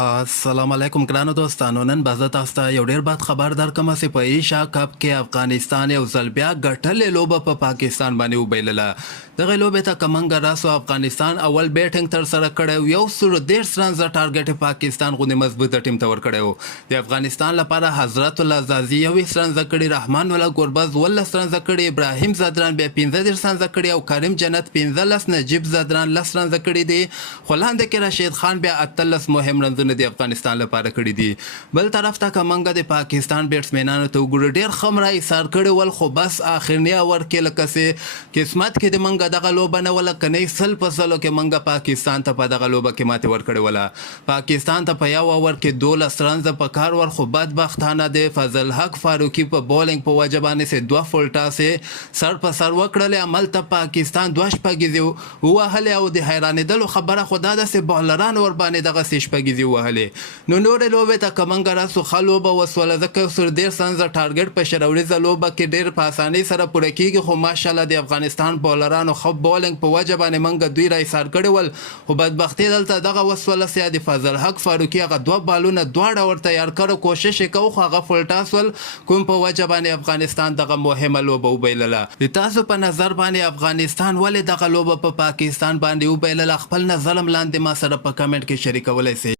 السلام علیکم ګرانو دوستانو. نن به زه تاسو ته یو ډېر بد خبر درکړم چې په ایشیا کپ کې افغانستان یو ځل بیا ګټلې لوبه په پاکستان باندې وبایلله. دغه لوبې ته که موږ راسو افغانستان اول بیټینګ ترسره کړی و، 113 رنزه ټارګټ یې پاکستان غوندې مضبوطه ټیم ته ورکړی و. د افغانستان لپاره حضرت الله زازي 21 رنزه کړي، رحمان الله ګربز 12 رنزه کړي، ابراهیم زدران بیا 15 رنزه کړي او کریم جنت 15، نجیب زدران 10 رنزه کړي دي. خو لاندې کې رشید خان بیا 18 مهم رنزونه د افغانستان لپاره کړي دي. بل طرف ته که موږ د پاکستان بیټسمینانو ته وګورو، ډېر ښه مره ایثار کړي ول، خو بس اخرني اور کې لکه چې قسمت کې د موږ دغه لوبه نه وله، که نه 100% کې موږ پاکستان ته په دغه لوبه کې ماتې ورکړې وله. پاکستان ته په یو اور کې 12 رنزه په کار ور، خو بدبختانه د فضل حق فاروقي په بولینګ په وجه باندې چې 2 فولټاسې سر په سر وکړلې، هملته پاکستان 2 شپږیزې ووهلې او د حیرانېدلو خبره خو دا ده چې بالران ورباندې دغسې شپږیزې ووهلې. نو نورې لوبې ته که موږ راسو ښه لوبه وسوله، ځکه 113 رنزه ټارګټ په شروریزه لوبه کې ډېر په اسانۍ سره پوره کېږي، خو ماشاءالله د افغانستان بالرانو ښه بولینګ په وجه باندې موږ دوی را ایثار کړي ول. خو بدبختي دلته دغه وسوله چې د فضل حق فاروقي هغه 2 بالونه دواړه ور تیار کړو، کوشش یې کوو خو هغه فولټاس ول، کوم په وجه باندې افغانستان دغه مهمه لوبه وبایلله. د تاسو په نظر باندې افغانستان ولې دغه لوبه په پاکستان باندې وبایلله؟ خپل نظر هم لاندې ما سره په کمنټ کې شریکولی سئ.